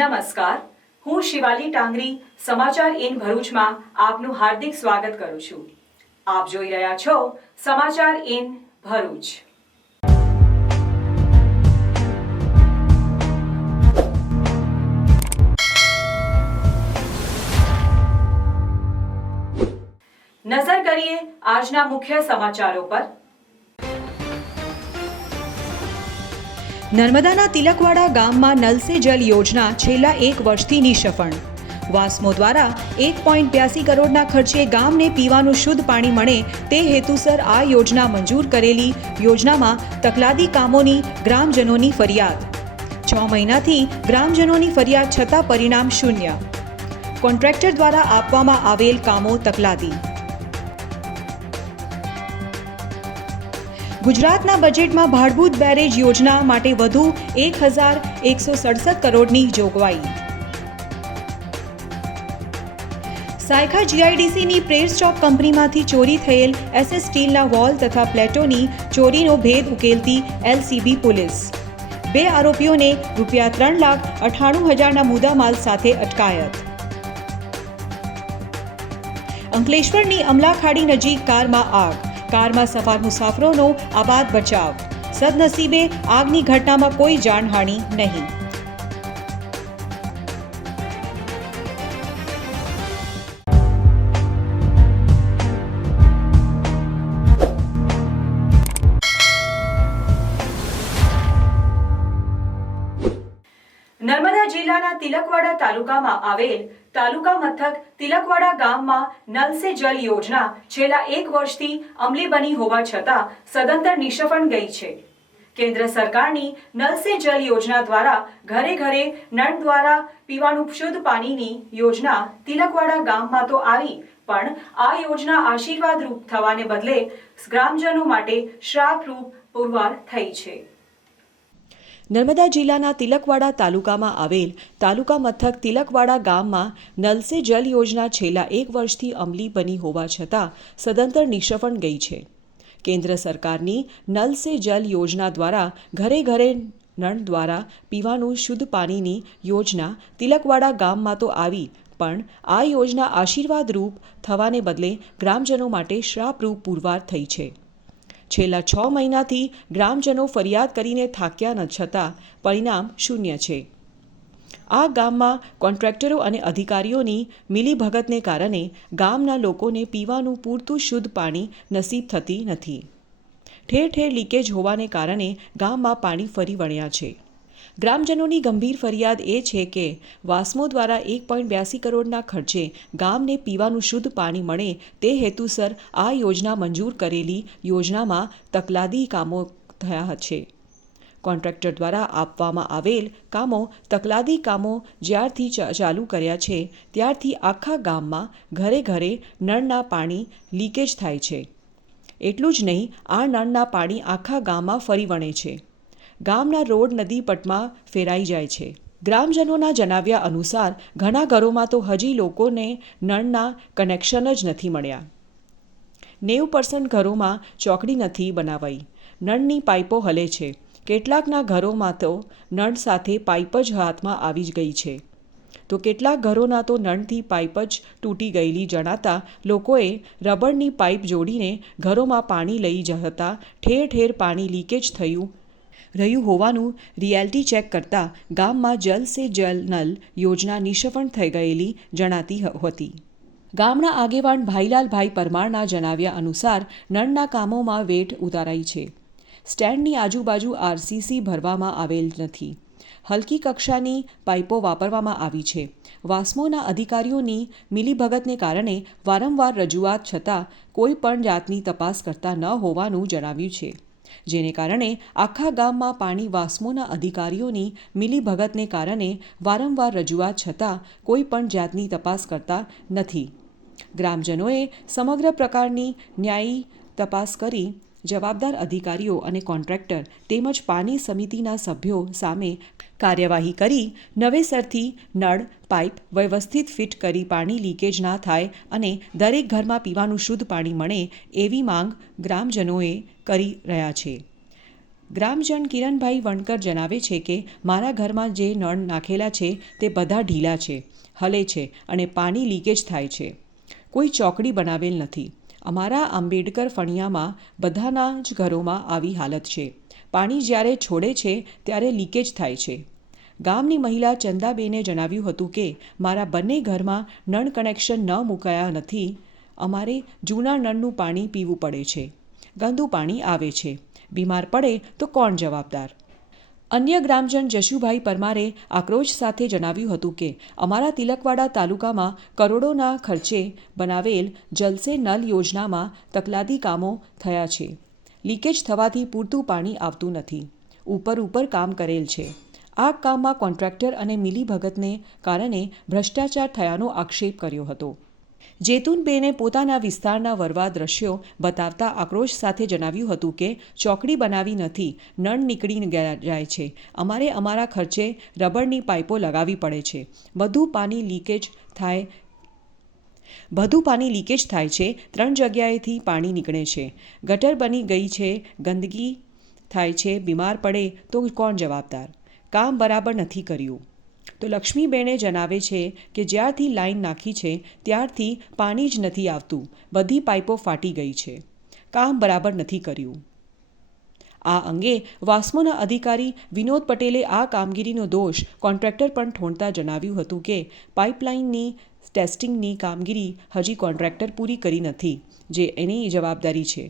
નમસ્કાર, હું શિવાલી ટાંગરી સમાચાર ઇન ભરૂચમાં આપનું હાર્દિક સ્વાગત કરું છું. આપ જોઈ રહ્યા છો સમાચાર ઇન ભરૂચ. નજર કરીએ આજના મુખ્ય સમાચારો પર. નર્મદાના તિલકવાડા ગામમાં નલ સે જલ યોજના છેલ્લા 1 વર્ષથી નિષ્ફળ. વાસ્મો દ્વારા 1.82 કરોડના ખર્ચે ગામને પીવાનું શુદ્ધ પાણી મળે તે હેતુસર આ યોજના મંજૂર કરેલી યોજનામાં તકલાદી કામોની ગ્રામજનોની ફરિયાદ. 6 મહિનાથી ગ્રામજનોની ફરિયાદ છતાં પરિણામ શૂન્ય. કોન્ટ્રાક્ટર દ્વારા આપવામાં આવેલ કામો તકલાદી. ગુજરાતના બજેટમાં ભાડભૂત બેરેજ યોજના માટે વધુ 1,167 કરોડની જોગવાઈ. સાયખા જીઆઈડીસીની પ્રેસ ચોક કંપનીમાંથી ચોરી થયેલ એસએસ સ્ટીલના વોલ તથા પ્લેટોની ચોરીનો ભેદ ઉકેલતી એલસીબી પોલીસ. 2 આરોપીઓને ₹3,98,000ના મુદ્દામાલ સાથે અટકાયત. અંકલેશ્વરની અમલાખાડી નજીક કારમાં આગ. કારમાં સવાર મુસાફરોનો આબાદ બચાવ. સદનસીબે આગની ઘટનામાં કોઈ જાનહાનિ નહીં. નર્મદા જિલ્લાના તિલકવાડા તાલુકામાં આવેલ તાલુકા મથક તિલકવાડા ગામમાં નલ સે જલ યોજના છેલ્લા 1 વર્ષથી અમલી બની હોવા છતાં સદંતર નિષ્ફળ ગઈ છે. કેન્દ્ર સરકારની નલ સે જલ યોજના દ્વારા ઘરે ઘરે નળ દ્વારા પીવાનું શુદ્ધ પાણીની યોજના તિલકવાડા ગામમાં તો આવી, પણ આ યોજના આશીર્વાદરૂપ થવાને બદલે ગ્રામજનો માટે શ્રાપરૂપ પુરવાર થઈ છે. નર્મદા જિલ્લાના તિલકવાડા તાલુકામાં આવેલ તાલુકા મથક તિલકવાડા ગામમાં નલ સે જલ યોજના છેલ્લા 1 વર્ષથી અમલી બની હોવા છતાં સદંતર નિષ્ફળ ગઈ છે. કેન્દ્ર સરકારની નલ સે જલ યોજના દ્વારા ઘરે ઘરે નળ દ્વારા પીવાનું શુદ્ધ પાણીની યોજના તિલકવાડા ગામમાં તો આવી, પણ આ યોજના આશીર્વાદરૂપ થવાને બદલે ગ્રામજનો માટે શ્રાપરૂપ પુરવાર થઈ છે. છેલ્લા 6 મહિનાથી ગ્રામજનો ફરિયાદ કરીને થાક્યા ન છતાં પરિણામ શૂન્ય છે. આ ગામમાં કોન્ટ્રાક્ટરો અને અધિકારીઓની મિલીભગતને કારણે ગામના લોકોને પીવાનું પૂરતું શુદ્ધ પાણી નસીબ થતી નથી. ઠેર ઠેર લીકેજ હોવાને કારણે ગામમાં પાણી ફરી વળ્યા છે. ગ્રામજનોની ગંભીર ફરિયાદ એ છે કે વાસ્મો દ્વારા 1.82 કરોડના ખર્ચે ગામને પીવાનું શુદ્ધ પાણી મળે તે હેતુસર આ યોજના મંજૂર કરેલી યોજનામાં તકલાદી કામો થયા છે. કોન્ટ્રાક્ટર દ્વારા આપવામાં આવેલ કામો તકલાદી કામો જ્યારથી ચાલુ કર્યા છે ત્યારથી આખા ગામમાં ઘરે ઘરે નળના પાણી લીકેજ થાય છે. એટલું જ નહીં, આ નળના પાણી આખા ગામમાં ફરી વળે છે. ગામના રોડ નદી પટમાં ફેરાઈ જાય છે. ગ્રામજનોના જણાવ્યા અનુસાર ઘણા ઘરોમાં તો હજી લોકોને નળના કનેક્શન જ નથી મળ્યા. 90% ઘરોમાં ચોકડી નથી બનાવાઈ. નળની પાઇપો હલે છે. કેટલાકના ઘરોમાં તો નળ સાથે પાઇપ જ હાથમાં આવી જ ગઈ છે, તો કેટલાક ઘરોના તો નળથી પાઇપ જ તૂટી ગયેલી જણાતા લોકોએ રબરની પાઇપ જોડીને ઘરોમાં પાણી લઈ જતા ઠેર ઠેર પાણી લીકેજ રહ્યું હોવાનું રિયાલિટી ચેક કરતા ગામમાં જલ સે જલ નલ યોજના નિષ્ફળ થઈ ગયેલી જણાતી હતી. ગામના આગેવાન ભાઈલાલભાઈ પરમારના જણાવ્યા અનુસાર નળના કામોમાં વેટ ઉતારાઈ છે. સ્ટેન્ડની આજુબાજુ આરસીસી ભરવામાં આવેલ નથી. હલકી કક્ષાની પાઇપો વાપરવામાં આવી છે. વાસ્મોના અધિકારીઓની મિલીભગતને કારણે વારંવાર રજૂઆત છતાં કોઈ પણ જાતની તપાસ કરતા ન હોવાનું જણાવ્યું છે, જેને કારણે આખા ગામમાં પાણી વાસ્મોના અધિકારીઓની મિલીભગતને કારણે વારંવાર રજૂઆત છતાં કોઈ પણ જાતની તપાસ કરતા નથી. ગ્રામજનોએ સમગ્ર પ્રકારની ન્યાયી તપાસ કરી જવાબદાર અધિકારીઓ અને કોન્ટ્રાક્ટર તેમજ પાણી સમિતિના સભ્યો સામે કાર્યવાહી કરી નવેસરથી નળ પાઇપ વ્યવસ્થિત ફિટ કરી પાણી લીકેજ ના થાય અને દરેક ઘરમાં પીવાનું શુદ્ધ પાણી મળે એવી માંગ ગ્રામજનોએ કરી રહ્યા છે. ગ્રામજન કિરણભાઈ વણકર જણાવે છે કે મારા ઘરમાં જે નળ નાખેલા છે તે બધા ઢીલા છે, હલે છે અને પાણી લીકેજ થાય છે. કોઈ ચોકડી બનાવેલ નથી. અમારા આંબેડકર ફળિયામાં બધાના જ ઘરોમાં આવી હાલત છે. પાણી જ્યારે છોડે છે ત્યારે લીકેજ થાય છે. ગામની મહિલા ચંદાબેને જણાવ્યું હતું કે મારા બંને ઘરમાં નળ કનેક્શન ન મુકાયા નથી. અમારે જૂના નળનું પાણી પીવું પડે છે. ગંદુ પાણી આવે છે. બીમાર પડે તો કોણ જવાબદાર? અન્ય ગ્રામજન જશુભાઈ પરમારે આક્રોશ સાથે જણાવ્યું હતું કે અમારા તિલકવાડા તાલુકામાં કરોડોના ખર્ચે બનાવેલ જલસે નલ યોજનામાં તકલાદી કામો થયા છે. લીકેજ થવાથી પૂરતું પાણી આવતું નથી. ઉપર કામ કરેલ છે. આ કામમાં કોન્ટ્રાક્ટર અને મિલીભગતને કારણે ભ્રષ્ટાચાર થયાનો આક્ષેપ કર્યો હતો. જેતુનબેને પોતાના વિસ્તારના વરવા દ્રશ્યો બતાવતા આક્રોશ સાથે જણાવ્યું હતું કે ચોકડી બનાવી નથી, નળ નીકળી જાય છે. અમારે અમારા ખર્ચે રબરની પાઇપો લગાવવી પડે છે. બધું પાણી લીકેજ થાય છે. 3 જગ્યાએથી પાણી નીકળે છે. ગટર બની ગઈ છે. ગંદકી થાય છે. બીમાર પડે તો કોણ જવાબદાર? કામ બરાબર નથી કર્યું. તો લક્ષ્મીબેને જણાવે છે કે જ્યારથી લાઈન નાખી છે ત્યારથી પાણી જ નથી આવતું. બધી પાઇપો ફાટી ગઈ છે. કામ બરાબર નથી કર્યું. આ અંગે વાસ્મોના અધિકારી વિનોદ પટેલે આ કામગીરીનો દોષ કોન્ટ્રાક્ટર પણ ઠોંકતા જણાવ્યું હતું કે પાઇપલાઇનની ટેસ્ટિંગની કામગીરી હજી કોન્ટ્રાક્ટર પૂરી કરી નથી, જે એની જવાબદારી છે.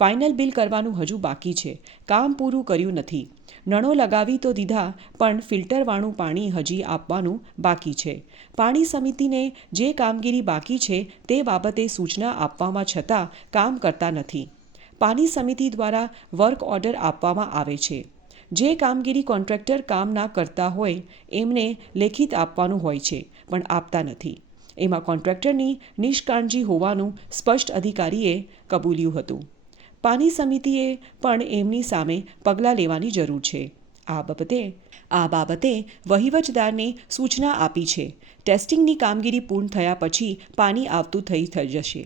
ફાઇનલ બિલ કરવાનું હજુ બાકી છે. કામ પૂરું કર્યું નથી. નળો લગાવી તો દીધા, પણ ફિલ્ટરવાળું પાણી હજી આપવાનું બાકી છે. પાણી સમિતિને જે કામગીરી બાકી છે તે બાબતે સૂચના આપવામાં છતાં કામ કરતા નથી. પાણી સમિતિ દ્વારા વર્ક ઓર્ડર આપવામાં આવે છે. જે કામગીરી કોન્ટ્રાક્ટર કામ ના કરતા હોય એમને લેખિત આપવાનું હોય છે, પણ આપતા નથી. એમાં કોન્ટ્રાક્ટરની નિષ્કાળજી હોવાનું સ્પષ્ટ અધિકારીએ કબૂલ્યું હતું. પાણી સમિતિએ પણ એમની સામે પગલાં લેવાની જરૂર છે. આ બાબતે વહીવટદારને સૂચના આપી છે. ટેસ્ટિંગની કામગીરી પૂર્ણ થયા પછી પાણી આવતું થઈ જશે.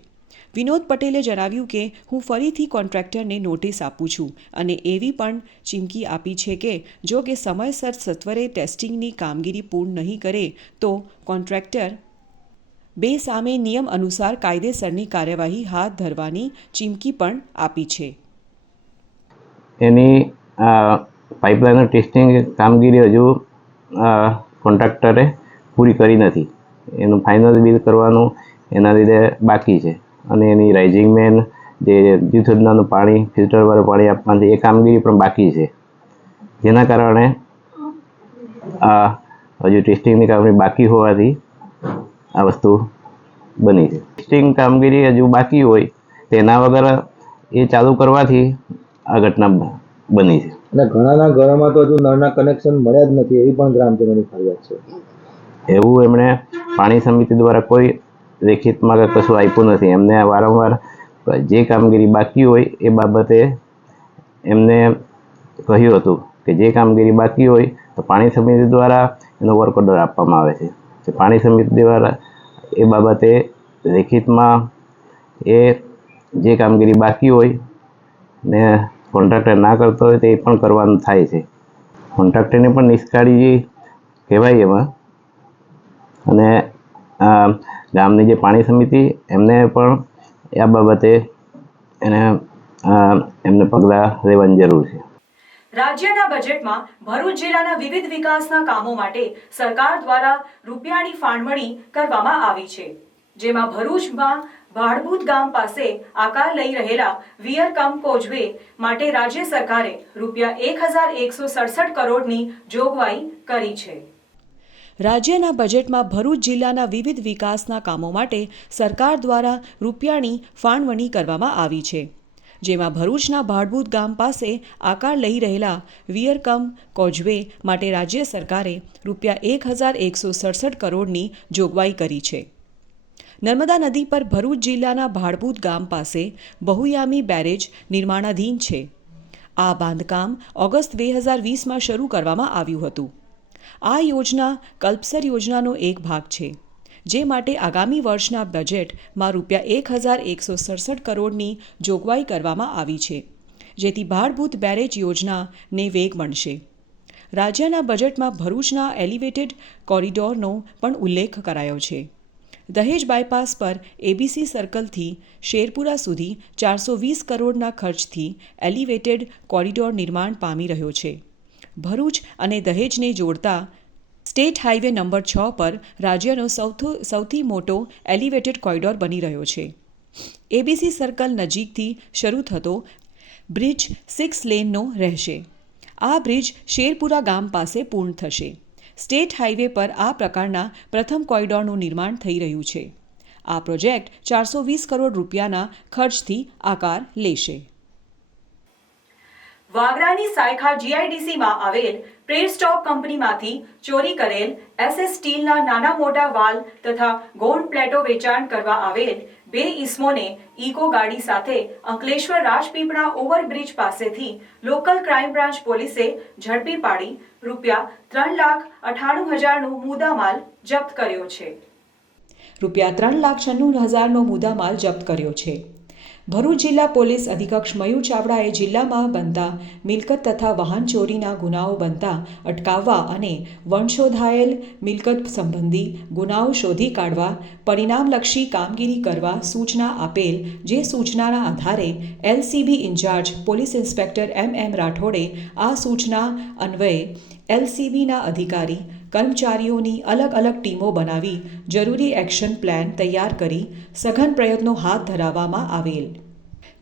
વિનોદ પટેલે જણાવ્યું કે હું ફરીથી કોન્ટ્રાક્ટરને નોટિસ આપું છું અને એવી પણ ચીમકી આપી છે કે જો કે સમયસર સત્વરે ટેસ્ટિંગની કામગીરી પૂર્ણ નહીં કરે તો કોન્ટ્રાક્ટર બે સામે નિયમ અનુસાર કાયદેસરની કાર્યવાહી હાથ ધરવાની ચીમકી પણ આપી છે. એની પાઇપલાઇનનું ટેસ્ટિંગ કામગીરી હજુ કોન્ટ્રાક્ટરે પૂરી કરી નથી. એનું ફાઇનલ બિલ કરવાનું એના લીધે બાકી છે અને એની રાઇઝિંગ મેન જે જીવસદનાનું પાણી ફિલ્ટરવાળું પાણી આપવાનું એ કામગીરી પણ બાકી છે. જેના કારણે હજુ ટેસ્ટિંગની કામગીરી બાકી હોવાથી આ વસ્તુ બની છે. ટેસ્ટિંગ કામગીરી હજુ બાકી હોય તેના વગર એ ચાલુ કરવાથી આ ઘટના બની છે. અને ઘણાના ઘરોમાં તો હજુ નળના કનેક્શન મળ્યા જ નથી, એવી પણ ગ્રામજનોની ફરિયાદ છે. એવું એમણે પાણી સમિતિ દ્વારા કોઈ લેખિતમાં કશું આપ્યું નથી. એમને વારંવાર જે કામગીરી બાકી હોય એ બાબતે એમને કહ્યું હતું કે જે કામગીરી બાકી હોય તો પાણી સમિતિ દ્વારા એનો વર્ક ઓર્ડર આપવામાં આવે છે. પાણી સમિતિ દ્વારા એ બાબતે લેખિતમાં એ જે કામગીરી બાકી હોય ને કોન્ટ્રાક્ટર ના કરતો હોય તે પણ કરવાનું થાય છે. કોન્ટ્રાક્ટરને પણ નિષ્કાળજી કહેવાય એમાં. અને ગામની જે પાણી સમિતિ એમને પણ આ બાબતે એમને પગલાં લેવાની જરૂર છે. રાજ્યના બજેટમાં ભરૂચ જિલ્લાના વિવિધ વિકાસના કામો માટે સરકાર દ્વારા રૂપિયાની ફાળવણી કરવામાં આવી છે. જેમાં ભરૂચમાં ભાડભૂત ગામ પાસે આકાર લઈ રહેલા વિયરકમ કોઝવે માટે રાજ્ય સરકારે ₹1,167 કરોડની જોગવાઈ કરી છે. રાજ્યના બજેટમાં ભરૂચ જિલ્લાના વિવિધ વિકાસના કામો માટે સરકાર દ્વારા રૂપિયાની ફાળવણી કરવામાં આવી છે. જેમાં ભરૂચના ભાડભૂત ગામ પાસે આકાર લઈ રહેલા વિયરકમ કોઝવે માટે રાજ્ય સરકારે ₹1,167 કરોડની જોગવાઈ કરી છે. નર્મદા નદી પર ભરૂચ જિલ્લાના ભાડભૂત ગામ પાસે બહુયામી બેરેજ નિર્માણાધીન છે. આ બાંધકામ ઓગસ્ટ 2020માં શરૂ કરવામાં આવ્યું હતું. આ યોજના કલ્પસર યોજનાનો એક ભાગ છે, જે માટે આગામી વર્ષના બજેટમાં ₹1,167 કરોડની જોગવાઈ કરવામાં આવી છે. જેથી ભાડભૂત બેરેજ યોજનાને વેગ મળશે. રાજ્યના બજેટમાં ભરૂચના એલિવેટેડ કોરિડોરનો પણ ઉલ્લેખ કરાયો છે. દહેજ બાયપાસ પર એબીસી સર્કલથી શેરપુરા સુધી 420 કરોડના ખર્ચથી એલિવેટેડ કોરિડોર નિર્માણ પામી રહ્યો છે. ભરૂચ અને દહેજને જોડતા સ્ટેટ હાઈવે નંબર 6 પર રાજ્યનો સૌથી મોટો એલિવેટેડ કોરિડોર બની રહ્યો છે. એબીસી સર્કલ નજીકથી શરૂ થતો બ્રિજ 6 લેનનો રહેશે. આ બ્રિજ શેરપુરા ગામ પાસે પૂર્ણ થશે. સ્ટેટ હાઈવે પર આ પ્રકારના પ્રથમ કોરિડોરનું નિર્માણ થઈ રહ્યું છે. આ પ્રોજેક્ટ 420 કરોડ રૂપિયાના ખર્ચથી આકાર લેશે. વાગરાની સાયખા જીઆઈડીસીમાં આવેલ પ્રેસ્ટોપ કંપનીમાંથી ચોરી કરેલ એસએસ સ્ટીલના નાના મોટા વાલ તથા ગોંડ પ્લેટો વેચાણ કરવા આવેલ 2 ઇસમોને ઇકો ગાડી સાથે અંકલેશ્વર રાજપીપળા ઓવરબ્રિજ પાસેથી લોકલ ક્રાઇમ બ્રાન્ચ પોલીસે ઝડપી પાડી ₹3,98,000નો મુદ્દામાલ જપ્ત કર્યો છે. ₹3,96,000નો મુદ્દામાલ જપ્ત કર્યો છે. ભરૂચ જિલ્લા પોલીસ અધિક્ષક મયુર ચાવડાએ જિલ્લામાં બનતા મિલકત તથા વાહન ચોરીના ગુનાઓ બનતા અટકાવવા અને વણશોધાયેલ મિલકત સંબંધી ગુનાઓ શોધી કાઢવા પરિણામલક્ષી કામગીરી કરવા સૂચના આપેલ. જે સૂચનાના આધારે LCB incharge police inspector MM રાઠોડે આ સૂચના અન્વયે એલસીબીના અધિકારી કર્મચારીઓની અલગ અલગ ટીમો બનાવી જરૂરી એક્શન પ્લાન તૈયાર કરી સઘન પ્રયત્નો હાથ ધરવામાં આવેલ.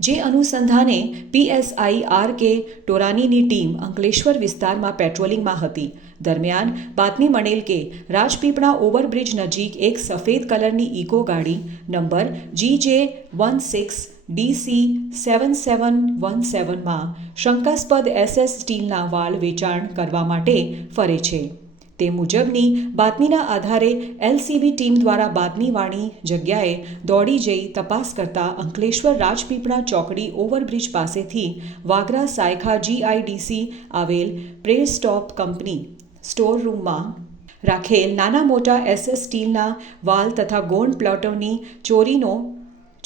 જે અનુસંધાને PSI RK ટોરાનીની ટીમ અંકલેશ્વર વિસ્તારમાં પેટ્રોલિંગમાં હતી. દરમિયાન બાતમી મળેલ કે રાજપીપળા ઓવરબ્રિજ નજીક એક સફેદ કલરની ઇકો ગાડી નંબર GJ16DC7717માં શંકાસ્પદ SS સ્ટીલના વાલ વેચાણ કરવા માટે ફરે છે. તે મુજબની બાતમીના આધારે એલસીબી ટીમ દ્વારા બાતમીવાળી જગ્યાએ દોડી જઈ તપાસ કરતા અંકલેશ્વર રાજપીપળા ચોકડી ઓવરબ્રિજ પાસેથી વાગરા સાયખા GIDC આવેલ પ્રેસ્ટોપ કંપની સ્ટોર રૂમમાં રાખેલ નાના મોટા SS સ્ટીલના વાલ તથા ગોંડ પ્લોટોની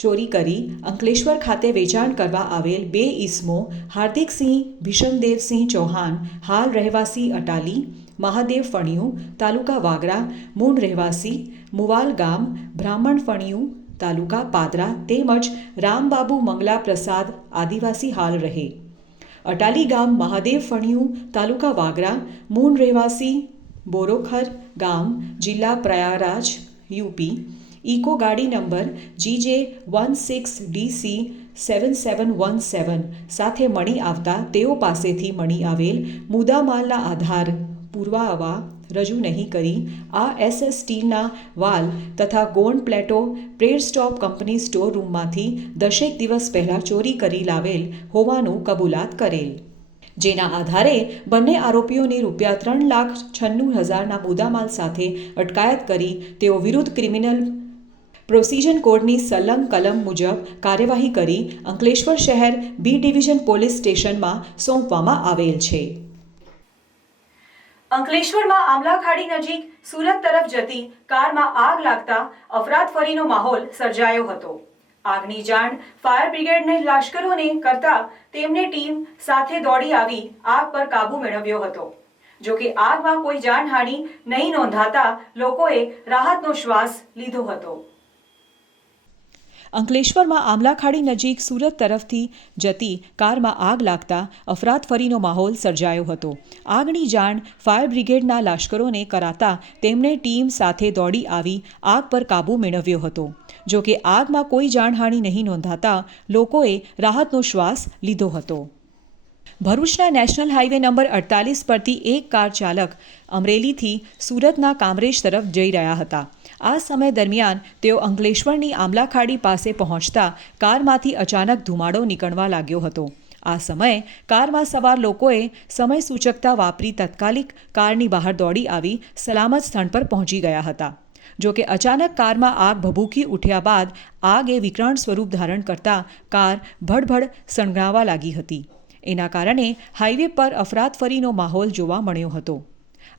ચોરી કરી અંકલેશ્વર ખાતે વેચાણ કરવા આવેલ 2 ઇસમો હાર્દિકસિંહ ભીષમદેવસિંહ ચૌહાણ હાલ રહેવાસી અટાલી, મહાદેવ ફણિયું તાલુકા વાગરા, મૂળ રહેવાસી મુવાલ ગામ, બ્રાહ્મણ ફણિયું તાલુકા પાદરા તેમજ રામબાબુ મંગલા પ્રસાદ આદિવાસી હાલ રહે. અટાલી ગામ મહાદેવ ફણિયું તાલુકા વાગરા, મૂળ રહેવાસી બોરોખર ગામ જિલ્લા પ્રયાગરાજ UP. ઇકો ગાડી નંબર GJ16DC7717 સાથે મળી આવતા તેઓ પાસેથી મળી આવેલ મુદ્દામાલના આધાર પુરાવા રજૂ નહીં કરી આ SS સ્ટીલના વાલ તથા ગોંડ પ્લેટો પ્રેસ્ટોપ કંપની સ્ટોર રૂમમાંથી 10 દિવસ પહેલાં ચોરી કરી લાવેલ હોવાનું કબૂલાત કરેલ. જેના આધારે બંને આરોપીઓની ₹3,96,000ના મુદ્દામાલ સાથે અટકાયત કરી તેઓ વિરુદ્ધ ક્રિમિનલ પ્રોસિજર કોડની સલંગ કલમ મુજબ કાર્યવાહી કરી અંકલેશ્વર શહેર B ડિવિઝન પોલીસ સ્ટેશનમાં સોંપવામાં આવેલ છે. અંકલેશ્વરમાં આમલાખાડી નજીક સુરત તરફ જતી કારમાં આગ લાગતા અફરાતફરીનો માહોલ સર્જાયો હતો. આગની જાણ ફાયર બ્રિગેડને લશ્કરોને કરતા તેમને ટીમ સાથે દોડી આવી આગ પર કાબુ મેળવ્યો હતો. જોકે આગમાં કોઈ જાનહાનિ નહીં નોંધાતા લોકોએ રાહતનો શ્વાસ લીધો હતો. અંકલેશ્વરમાં આમલાખાડી નજીક સુરત તરફથી જતી કારમાં આગ લાગતા અફરાતફરીનો માહોલ સર્જાયો હતો. આગની જાણ ફાયર બ્રિગેડના લશ્કરોને કરાતા તેમણે ટીમ સાથે દોડી આવી આગ પર કાબૂ મેળવ્યો હતો. જોકે આગમાં કોઈ જાનહાનિ નહીં નોંધાતા લોકોએ રાહતનો શ્વાસ લીધો હતો. ભરૂચના નેશનલ હાઈવે નંબર 48 પરથી એક કાર ચાલક અમરેલીથી સુરતના કામરેજ તરફ જઈ રહ્યા હતા. આ સમય દરમિયાન તેઓ અંકલેશ્વરની આમલાખાડી પાસે પહોંચતા કારમાંથી અચાનક ધુમાડો નીકળવા લાગ્યો હતો. આ સમયે કારમાં સવાર લોકોએ સમય સૂચકતા વાપરી તાત્કાલિક કારની બહાર દોડી આવી સલામત સ્થળ પર પહોંચી ગયા હતા. જોકે અચાનક કારમાં આગ ભભૂકી ઉઠ્યા બાદ આગે વિકરાળ સ્વરૂપ ધારણ કરતા કાર ભડભડ સળગાવા લાગી હતી. એના કારણે હાઈવે પર અફરાતફરીનો માહોલ જોવા મળ્યો હતો.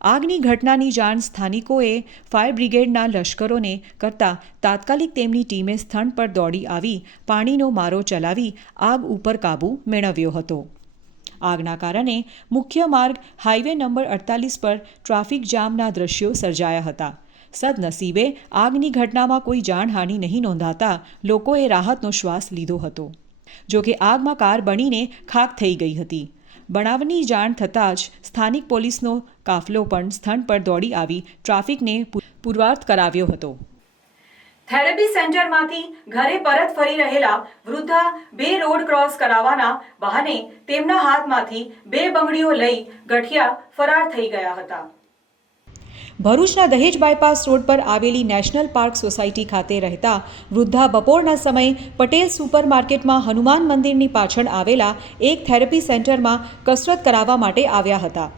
આગની ઘટનાની જાણ સ્થાનિકોએ ફાયર બ્રિગેડના લશ્કરોને કરતાં તાત્કાલિક તેમની ટીમે સ્થળ પર દોડી આવી પાણીનો મારો ચલાવી આગ ઉપર કાબૂ મેળવ્યો હતો. આગના કારણે મુખ્ય માર્ગ હાઈવે નંબર 48 પર ટ્રાફિક જામના દ્રશ્યો સર્જાયા હતા. સદનસીબે આગની ઘટનામાં કોઈ જાનહાનિ નહીં નોંધાતા લોકોએ રાહતનો શ્વાસ લીધો હતો. જોકે આગમાં કાર બળીને ખાખ થઈ ગઈ હતી. બનાવની જાણ થતાં જ સ્થાનિક પોલીસનો કાફલો પણ સ્થળ પર દોડી આવી ટ્રાફિકને પૂર્વાર્થ કરાવ્યો હતો. થેરેપી સેન્ટરમાંથી ઘરે પરત ફરી રહેલા વૃદ્ધા 2 રોડ ક્રોસ કરાવવાના બહાને તેમના હાથમાંથી 2 બંગડીઓ લઈ ગઠિયા ફરાર થઈ ગયા હતા. ભરૂચના દહેજ બાયપાસ રોડ પર આવેલી નેશનલ પાર્ક સોસાયટી ખાતે રહેતા વૃદ્ધા બપોરના સમયે પટેલ સુપર માર્કેટમાં હનુમાન મંદિરની પાછળ આવેલા એક થેરેપી સેન્ટરમાં કસરત કરાવવા માટે આવ્યા હતા.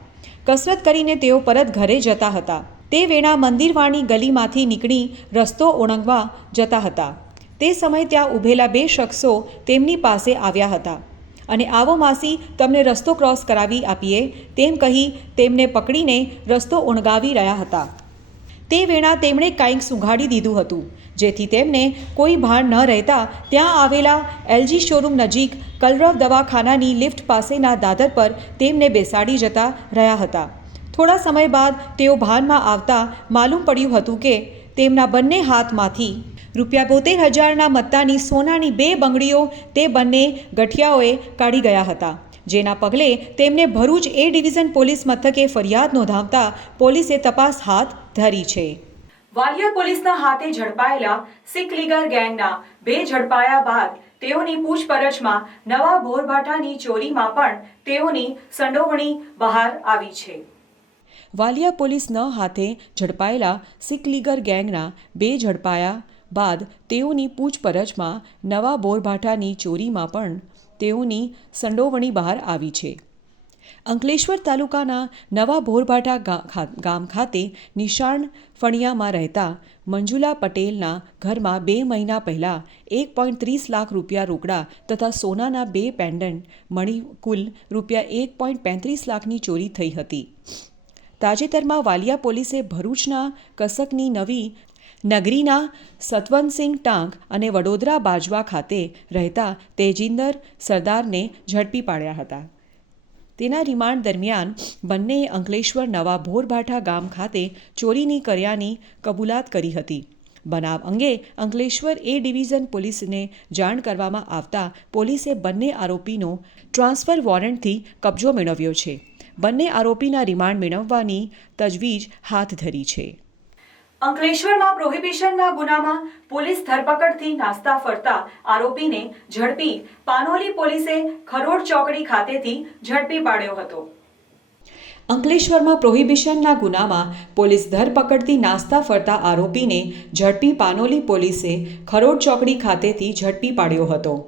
કસરત કરીને તેઓ પરત ઘરે જતા હતા. તે વેળા મંદિરવાણી ગલીમાંથી નીકળી રસ્તો ઓળંગવા જતા હતા. તે સમયે ત્યાં ઊભેલા 2 શખ્સો તેમની પાસે આવ્યા હતા અને આવો માસી, તમને રસ્તો ક્રોસ કરાવી આપીએ તેમ કહી તેમને પકડીને રસ્તો ઓળંગાવી રહ્યા હતા. તે વેળા તેમણે કંઈક સૂંઘાડી દીધું હતું, જેથી તેમને કોઈ ભાન ન રહેતા ત્યાં આવેલા LG શોરૂમ નજીક કલરવ દવાખાનાની લિફ્ટ પાસેના દાદર પર તેમને બેસાડી જતા રહ્યા હતા. થોડા સમય બાદ તેઓ ભાનમાં આવતા માલુમ પડ્યું હતું કે તેમના બંને હાથમાંથી ₹72,000ના મત્તાની સોનાની 2 બંગડીઓ તે બંને ગઠિયાઓએ કાઢી ગયા હતા. જેના પગલે તેમને ભરૂચ A ડિવિઝન પોલીસ મથકે ફરિયાદ નોંધાવતા પોલીસે તપાસ હાથ ધરી છે. વાલિયા પોલીસના હાથે ઝડપાયેલા સિખ લીગર ગેંગના 2 ઝડપાયા બાદ તેઓની પૂછપરછમાં નવા બોરભાઠાની ચોરીમાં પણ તેઓની સંડોવણી બહાર આવી છે. વાલિયા પોલીસના હાથે ઝડપાયેલા સિખ લીગર ગેંગના 2 ઝડપાયા બાદ તેઓની પૂછપરછમાં નવા બોરભાઠાની ચોરીમાં પણ તેઓની સંડોવણી બહાર આવી છે. અંકલેશ્વર તાલુકાના નવા બોરભાઠા ગામ ખાતે નિશાન ફળિયામાં રહેતા મંજુલા પટેલના ઘરમાં 2 મહિના પહેલાં 1.30 લાખ રૂપિયા રોકડા તથા સોનાના 2 પેન્ડન્ટ મળી કુલ ₹1.35 લાખની ચોરી થઈ હતી. તાજેતરમાં વાલિયા પોલીસે ભરૂચના કસકની નવી નગરીના સતવંતસિંહ ટાંક અને વડોદરા બાજવા ખાતે રહેતા તેજિંદર સરદારને ઝડપી પાડ્યા હતા. તેના રિમાન્ડ દરમિયાન બંનેએ અંકલેશ્વર નવા બોરભાઠા ગામ ખાતે ચોરીની કર્યાની કબૂલાત કરી હતી. બનાવ અંગે અંકલેશ્વર A ડિવિઝન પોલીસને જાણ કરવામાં આવતા પોલીસે બંને આરોપીનો ટ્રાન્સફર વોરંટથી કબજો મેળવ્યો છે. બંને આરોપીના રિમાન્ડ મેળવવાની તજવીજ હાથ ધરી છે. અંકલેશ્વરમાં પ્રોહિબિશનના ગુનામાં પોલીસ ધરપકડથી નાસ્તા ફરતા આરોપીને ઝડપી પાનોલી પોલીસે ખરોડ ચોકડી ખાતેથી ઝડપી પાડ્યો હતો. અંકલેશ્વરમાં પ્રોહિબિશનના ગુનામાં પોલીસ ધરપકડથી નાસ્તા ફરતા આરોપીને ઝડપી પાનોલી પોલીસે ખરોડ ચોકડી ખાતેથી ઝડપી પાડ્યો હતો.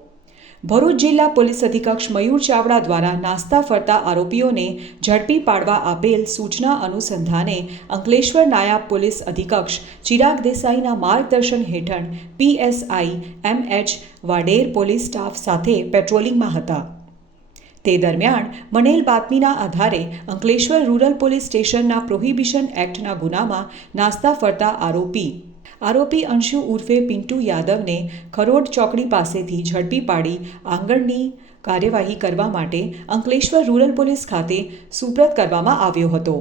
ભરૂચ જિલ્લા પોલીસ અધિક્ષક મયુર ચાવડા દ્વારા નાસ્તા ફરતા આરોપીઓને ઝડપી પાડવા આપેલ સૂચના અનુસંધાને અંકલેશ્વર નાયબ પોલીસ અધિક્ષક ચિરાગ દેસાઈના માર્ગદર્શન હેઠળ PSI MH Vader police staff સાથે પેટ્રોલિંગમાં હતા. તે દરમિયાન મળેલ બાતમીના આધારે અંકલેશ્વર રૂરલ પોલીસ સ્ટેશનના પ્રોહિબિશન એક્ટના ગુનામાં નાસ્તા ફરતા આરોપી અંશુ ઉર્ફે પિન્ટુ યાદવને ખરોડ ચોકડી પાસેથી ઝડપી પાડી આગળની કાર્યવાહી કરવા માટે અંકલેશ્વર રૂરલ પોલીસ ખાતે સુપ્રત કરવામાં આવ્યો હતો.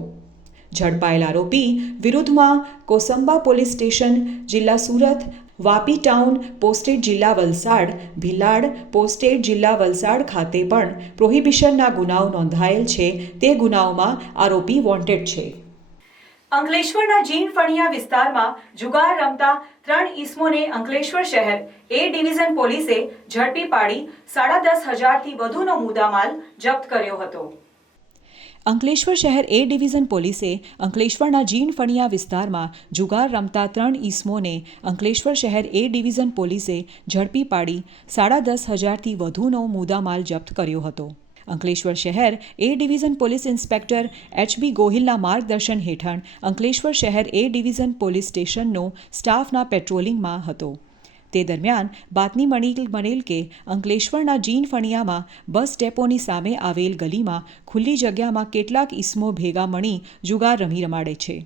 ઝડપાયેલ આરોપી વિરુદ્ધમાં કોસંબા પોલીસ સ્ટેશન જિલ્લા સુરત, વાપી ટાઉન પોસ્ટેડ જિલ્લા વલસાડ, ભિલાડ પોસ્ટેડ જિલ્લા વલસાડ ખાતે પણ પ્રોહિબિશનના ગુનાઓ નોંધાયેલ છે. તે ગુનાઓમાં આરોપી વોન્ટેડ છે. અંકલેશ્વરના જીન ફળિયા વિસ્તારમાં જુગાર રમતા 3 ઈસમોને અંકલેશ્વર શહેર A ડિવિઝન પોલીસે ઝડપી પાડી 10,500થી વધુનો મુદ્દામાલ જપ્ત કર્યો હતો. અંકલેશ્વર શહેર A ડિવિઝન પોલીસે અંકલેશ્વરના જીન ફળિયા વિસ્તારમાં જુગાર રમતા 3 ઈસમોને અંકલેશ્વર શહેર A ડિવિઝન પોલીસે ઝડપી પાડી 10,500થી વધુનો મુદ્દામાલ જપ્ત કર્યો હતો. અંકલેશ્વર શહેર A division police inspector HB ગોહિલના માર્ગદર્શન હેઠળ અંકલેશ્વર શહેર A ડિવિઝન પોલીસ સ્ટેશનનો સ્ટાફના પેટ્રોલિંગમાં હતો. તે દરમિયાન બાતમી મળેલ કે અંકલેશ્વરના જીન ફણિયામાં બસ ડેપોની સામે આવેલ ગલીમાં ખુલ્લી જગ્યામાં કેટલાક ઈસમો ભેગા મળી જુગાર રમાડે છે.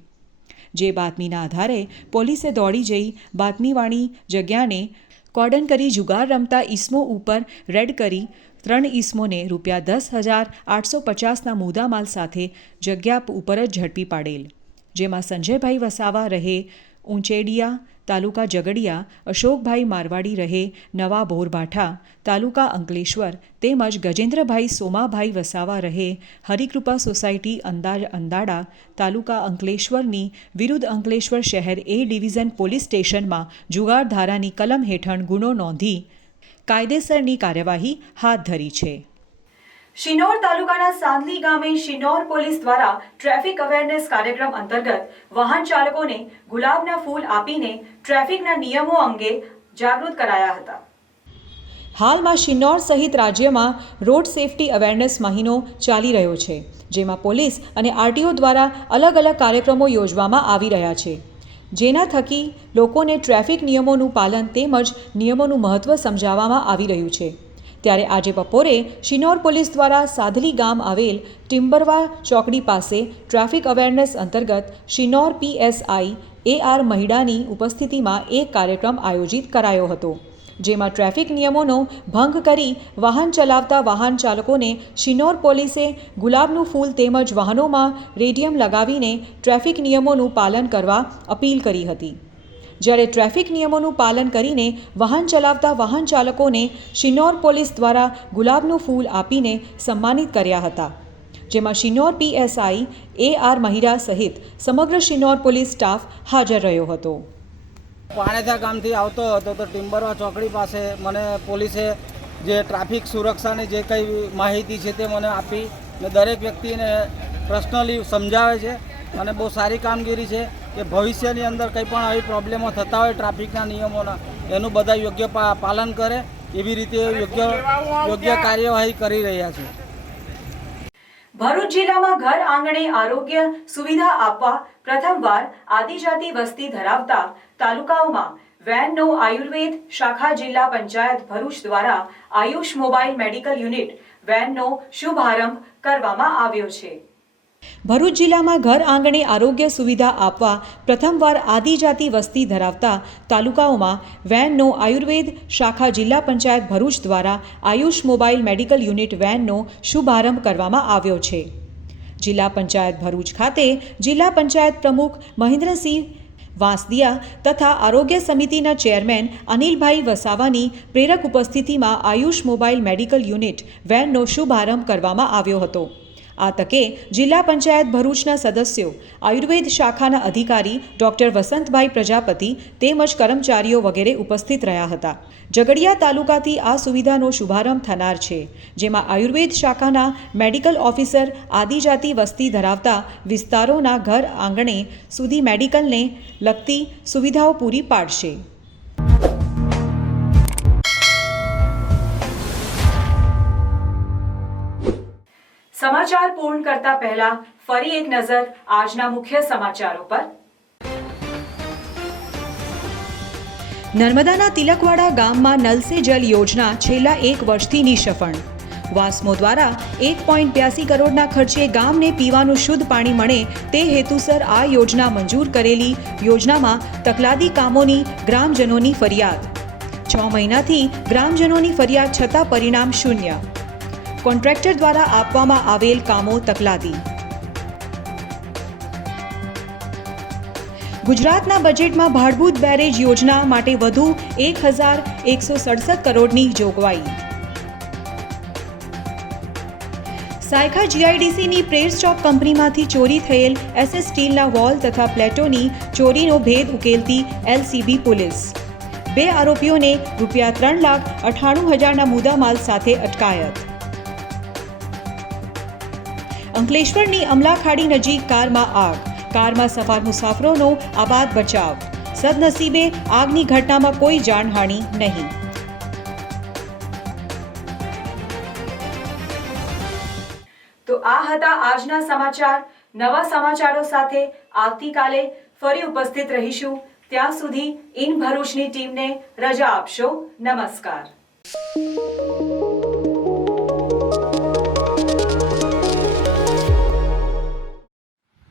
જે બાતમીના આધારે પોલીસે દોડી જઈ બાતમીવાળી જગ્યાને કોર્ડન કરી જુગાર રમતા ઈસમો ઉપર રેડ કરી 3 ઈસમોને ₹10,850ના મુદ્દામાલ સાથે જગ્યા ઉપર જ ઝડપી પાડેલ. જેમાં સંજયભાઈ વસાવા રહે ઊંચેડિયા તાલુકા ઝઘડિયા, અશોકભાઈ મારવાડી રહે નવા બોરભાઠા તાલુકા અંકલેશ્વર તેમજ ગજેન્દ્રભાઈ સોમાભાઈ વસાવા રહે હરિકૃપા સોસાયટી અંદાડા તાલુકા અંકલેશ્વરની વિરુદ્ધ અંકલેશ્વર શહેર A ડિવિઝન પોલીસ સ્ટેશનમાં જુગાર ધારાની કલમ હેઠળ ગુનો નોંધી કાયદેસરની કાર્યવાહી હાથ ધરી છે. શિનોર તાલુકાના સાંદલી ગામે શિનોર પોલીસ દ્વારા ટ્રાફિક અવેરનેસ કાર્યક્રમ અંતર્ગત વાહન ચાલકોને ગુલાબના ફૂલ આપીને ટ્રાફિકના નિયમો અંગે જાગૃત કરાયા હતા. હાલમાં શિનોર સહિત રાજ્યમાં રોડ સેફટી અવેરનેસ મહિનો ચાલી રહ્યો છે, જેમાં પોલીસ અને RTO દ્વારા અલગ અલગ કાર્યક્રમો યોજવામાં આવી રહ્યા છે, જેના થકી લોકોને ટ્રાફિક નિયમોનું પાલન તેમજ નિયમોનું મહત્ત્વ સમજાવવામાં આવી રહ્યું છે. ત્યારે આજે બપોરે શિનોર પોલીસ દ્વારા સાદલી ગામ આવેલ ટિમ્બરવા ચોકડી પાસે ટ્રાફિક અવેરનેસ અંતર્ગત શિનોર PSI AR મહિડાની ઉપસ્થિતિમાં એક કાર્યક્રમ આયોજિત કરાયો હતો, જેમાં ટ્રાફિક નિયમોનો ભંગ કરી વાહન ચલાવતા વાહન ચાલકોને શિનોર પોલીસે ગુલાબનું ફૂલ તેમજ વાહનોમાં રેડિયમ લગાવીને ટ્રાફિક નિયમોનું પાલન કરવા અપીલ કરી હતી. જ્યારે ટ્રાફિક નિયમોનું પાલન કરીને વાહન ચલાવતા વાહન ચાલકોને શિનોર પોલીસ દ્વારા ગુલાબનું ફૂલ આપીને સન્માનિત કર્યા હતા, જેમાં શિનોર PSI AR મહિડા સહિત સમગ્ર શિનોર પોલીસ સ્ટાફ હાજર રહ્યો હતો. પાણેથા ગામથી આવતો હતો તો ટિમ્બરવા ચોકડી પાસે મને પોલીસે જે ટ્રાફિક સુરક્ષાની જે કંઈ માહિતી છે તે મને આપી ને દરેક વ્યક્તિને પર્સનલી સમજાવે છે અને બહુ સારી કામગીરી છે કે ભવિષ્યની અંદર કંઈ પણ આવી પ્રોબ્લેમો થતા હોય ટ્રાફિકના નિયમોના એનું બધા યોગ્ય પાલન કરે એવી રીતે યોગ્ય કાર્યવાહી કરી રહ્યા છે. ભરૂચ જિલ્લામાં ઘર આંગણે આરોગ્ય સુવિધા આપવા પ્રથમવાર આદિજાતિ વસ્તી ધરાવતા તાલુકાઓમાં વેનનો આયુર્વેદ શાખા જિલ્લા પંચાયત ભરૂચ દ્વારા આયુષ મોબાઈલ મેડિકલ યુનિટ વેનનો શુભારંભ કરવામાં આવ્યો છે. ભરૂચ જિલ્લામાં ઘર આંગણે આરોગ્ય સુવિધા આપવા પ્રથમવાર આદિજાતિ વસ્તી ધરાવતા તાલુકાઓમાં વેનનો આયુર્વેદ શાખા જિલ્લા પંચાયત ભરૂચ દ્વારા આયુષ મોબાઈલ મેડિકલ યુનિટ વેનનો શુભારંભ કરવામાં આવ્યો છે. જિલ્લા પંચાયત ભરૂચ ખાતે જિલ્લા પંચાયત પ્રમુખ મહેન્દ્રસિંહ વાંસદિયા તથા આરોગ્ય સમિતિના ચેરમેન અનિલભાઈ વસાવાની પ્રેરક ઉપસ્થિતિમાં આયુષ મોબાઈલ મેડિકલ યુનિટ વેનનો શુભારંભ કરવામાં આવ્યો હતો. આ તકે જિલ્લા પંચાયત ભરૂચના સદસ્યો, આયુર્વેદ શાખાના અધિકારી ડૉક્ટર વસંતભાઈ પ્રજાપતિ તેમજ કર્મચારીઓ વગેરે ઉપસ્થિત રહ્યા હતા. ઝઘડિયા તાલુકાથી આ સુવિધાનો શુભારંભ થનાર છે, જેમાં આયુર્વેદ શાખાના મેડિકલ ઓફિસર આદિજાતિ વસ્તી ધરાવતા વિસ્તારોના ઘર આંગણે સુધી મેડિકલને લગતી સુવિધાઓ પૂરી પાડશે. સમાચાર પૂર્ણ કરતા પહેલા ફરી એક નજર આજના મુખ્ય સમાચારો પર. નર્મદાના તિલકવાડા ગામમાં નલ સે જલ યોજના છેલ્લા 1 વર્ષથી નિષ્ફળ. વાસ્મો દ્વારા 1.82 કરોડના ખર્ચે ગામને પીવાનું શુદ્ધ પાણી મળે તે હેતુસર આ યોજના મંજૂર કરેલી યોજનામાં તકલાદી કામોની ગ્રામજનોની ફરિયાદ. 6 મહિનાથી ગ્રામજનોની ફરિયાદ છતાં પરિણામ શૂન્ય. કોન્ટ્રાક્ટર દ્વારા આપવામાં આવેલ કામો તકલાદી. ગુજરાતના બજેટમાં ભાડભૂત બેરેજ યોજના માટે વધુ 1,167 કરોડની જોગવાઈ. સાયખા GIDCની પ્રેર સ્ટોક કંપનીમાંથી ચોરી થયેલ SS સ્ટીલના વોલ તથા પ્લેટોની ચોરીનો ભેદ ઉકેલતી LCB પોલીસ. 2 આરોપીઓને ₹3,98,000ના મુદ્દામાલ સાથે અટકાયત. અંકલેશ્વરની અમલાખાડી નજીક કારમાં આગ. કારમાં સવાર મુસાફરોનો આબાદ બચાવ. સદનસીબે આગની ઘટનામાં કોઈ જાનહાનિ નહીં. તો આ હતા આજના સમાચાર. નવા સમાચારો સાથે આવતીકાલે ફરી ઉપસ્થિત રહીશું. ત્યાં સુધી ઇન ભરૂચની ટીમને રજા આપશો. નમસ્કાર.